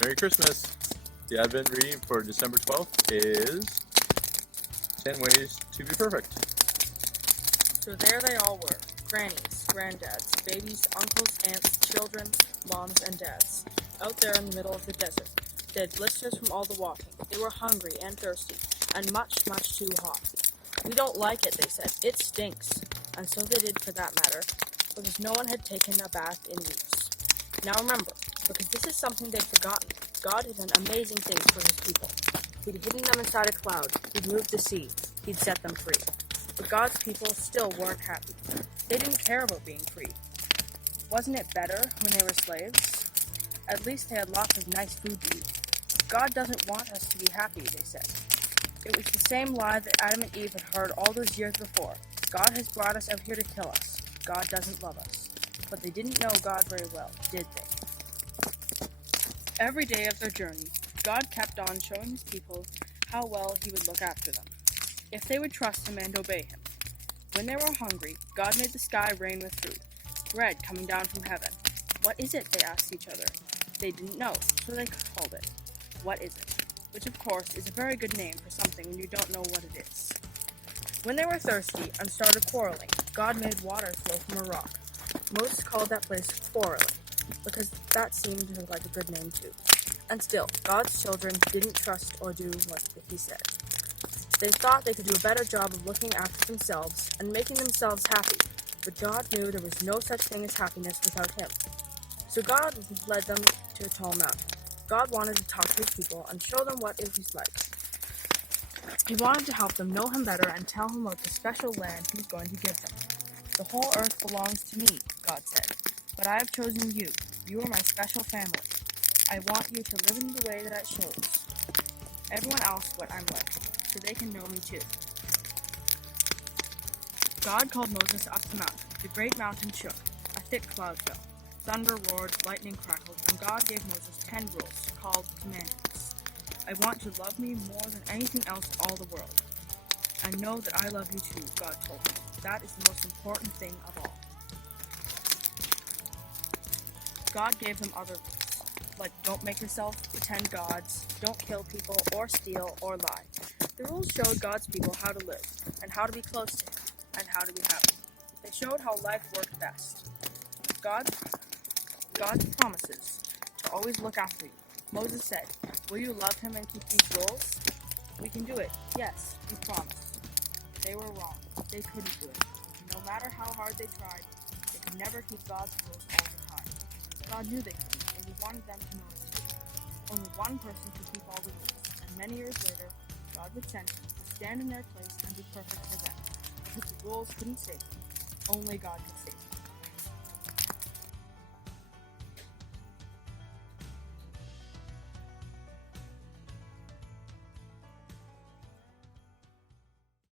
Merry Christmas! The Advent reading for December 12th is 10 Ways to be Perfect. So there they all were, grannies, granddads, babies, uncles, aunts, children, moms, and dads, out there in the middle of the desert. They had blisters from all the walking. They were hungry and thirsty, and much, much too hot. "We don't like it," they said. "It stinks." And so they did, for that matter, because no one had taken a bath in weeks. Now remember, because this is something they'd forgotten, God had done amazing things for his people. He'd hidden them inside a cloud. He'd moved the sea. He'd set them free. But God's people still weren't happy. They didn't care about being free. Wasn't it better when they were slaves? At least they had lots of nice food to eat. God doesn't want us to be happy, they said. It was the same lie that Adam and Eve had heard all those years before. God has brought us out here to kill us. God doesn't love us. But they didn't know God very well, did they? Every day of their journey, God kept on showing his people how well he would look after them, if they would trust him and obey him. When they were hungry, God made the sky rain with food, bread coming down from heaven. "What is it?" they asked each other. They didn't know, so they called it, "What is it?" which of course is a very good name for something when you don't know what it is. When they were thirsty and started quarreling, God made water flow from a rock. Most called that place Quarreling, because that seemed like a good name too. And still, God's children didn't trust or do what he said. They thought they could do a better job of looking after themselves and making themselves happy, but God knew there was no such thing as happiness without him. So God led them to a tall mountain. God wanted to talk to his people and show them what it was like. He wanted to help them know him better and tell him about the special land he was going to give them. "The whole earth belongs to me," God said, "but I have chosen you. You are my special family. I want you to live in the way that I chose everyone else what I'm like, so they can know me too." God called Moses up the mountain. The great mountain shook. A thick cloud fell. Thunder roared, lightning crackled, and God gave Moses 10 rules, called commandments. "I want you to love me more than anything else in all the world. And know that I love you too," God told him. "That is the most important thing of all." God gave them other rules, like don't make yourself pretend gods, don't kill people, or steal, or lie. The rules showed God's people how to live, and how to be close to him, and how to be happy. They showed how life worked best. God's promises to always look after you. Moses said, "Will you love him and keep these rules?" "We can do it. Yes, we promise." They were wrong. They couldn't do it. No matter how hard they tried, they could never keep God's rules all the time. God knew they couldn't, and he wanted them to know it too. Only one person could keep all the rules, and many years later, God would send him to stand in their place and be perfect for them, because the rules couldn't save them. Only God could save them.